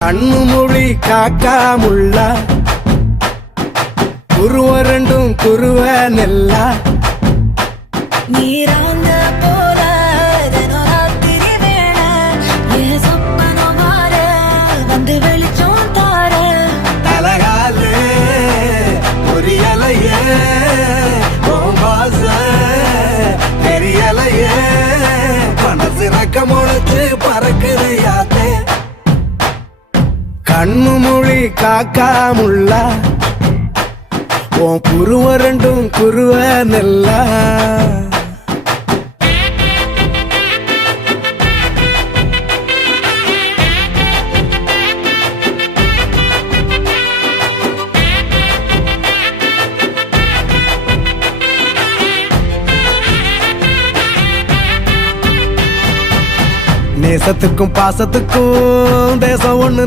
கண்ணு மொழி காக்காமுள்ள குருவரண்டும் குருவ நெல்லா நீராங்க போல ராத்திரி வேண என் சொப்பனம் மாற வந்து வெளிச்சம் தார தலகாலே பொரியலையே ஓம்பாச தெரியலையே மனசு ரக்க முளைச்சு பறக்குது யாத்தே கண்ணு மொழி காக்காமுள்ள உன் குருவரண்டும் குருவ நெல்லா நேசத்துக்கும் பாசத்துக்கும் தேசம் ஒண்ணு